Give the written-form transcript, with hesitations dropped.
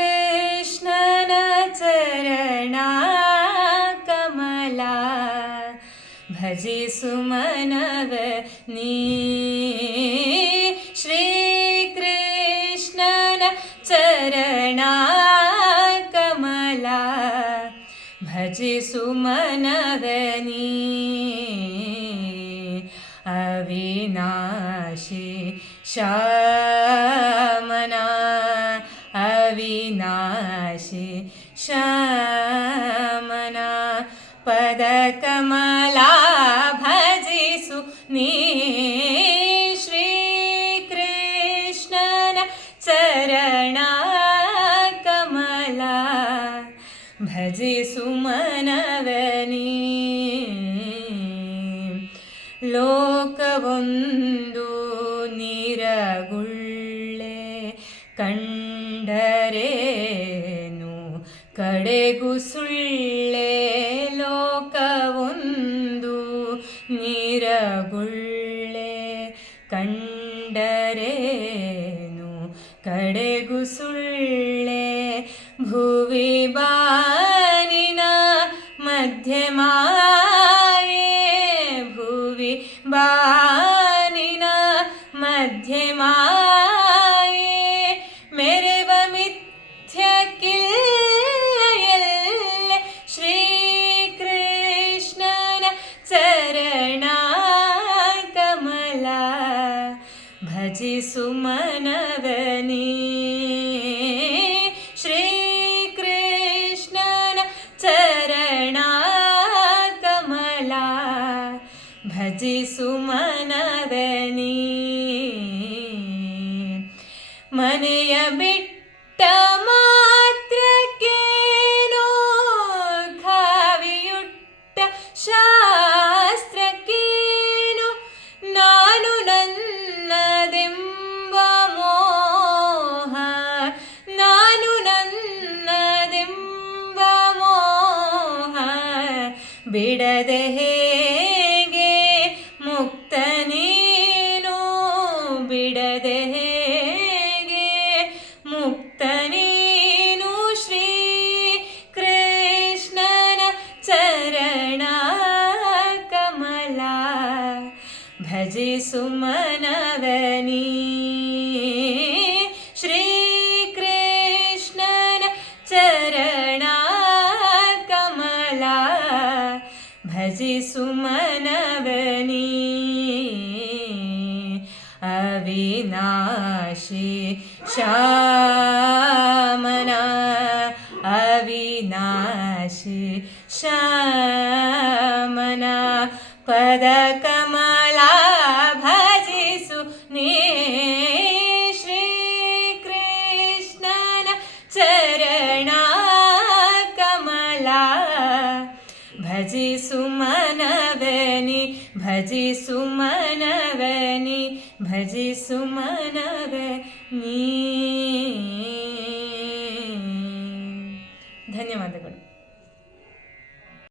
श्रीकृष्णन चरणा कमला भजिसु मनवनी श्रीकृष्णन चरणा कमला भजिसु मनवनी अविनाशी श्यामना अविनाशी श्यामना पदकमला भजिसु नी श्रीकृष्णन चरणा कमला भजिसु मनवनी ಲೋಕವೊಂದು ನೀರಗುಳ್ಳೆ ಕಂಡರೇನು ಕಡೆಗೂ ಸುಳ್ಳೆ ಲೋಕವೊಂದು ನೀರಗುಳ್ಳೆ ಕಂಡರೇನು ಕಡೆಗೂ ಸುಳ್ಳೆ ಭುವಿ ಬಾನಿನ ಮಧ್ಯಮ ಬಾನಿನ ಮಧ್ಯಮಾಯೆ ಮೆರೆವ ಮಿಥ್ಯಕ್ಕಿಲ್ಲ ಶ್ರೀಕೃಷ್ಣನ ಚರಣ ಕಮಲ ಭಜಿಸು ಮನವನಿ ಶ್ರೀಕೃಷ್ಣನ ಚರಣ ಕಮಲ ಭಜಿಸು ಮನವನಿ ಮನೆಯ ಬಿಟ್ಟ ಮಾತ್ರಕ್ಕೇನೋ ಖಾವಿಯುಟ್ಟ ಶಾಸ್ತ್ರಕ್ಕೇನು ನಾನು ನನ್ನದೆಂಬ ಮೋಹ ನಾನು ನನ್ನದೆಂಬ ಮೋಹ ಬಿಡದೆ ಮುಕ್ತ ನೀನು ಬಿಡದೆ ಹೇಗೆ ಮುಕ್ತ ನೀನು ಶ್ರೀ ಕೃಷ್ಣನ ಚರಣ ಕಮಲ ಭಜಿಸು ಮನವನಿ ಶ್ರೀ ಕೃಷ್ಣನ ಚರಣ ಕಮಲ ಭಜಿಸು ಮನವನಿ ಅವಿನಾಶಿ ಶ್ಯಾಮನ ಅವಿನಾಶಿ ಶ್ಯಾಮನ ಪದಕಮಲ ಭಜಿಸು ನೀ ಶ್ರೀಕೃಷ್ಣನ ಚರಣ ಕಮಲ ಭಜಿಸು ಮನವನಿ ಭಜಿಸು ಮನವನಿ ಭಜಿಸು ಮನವನಿ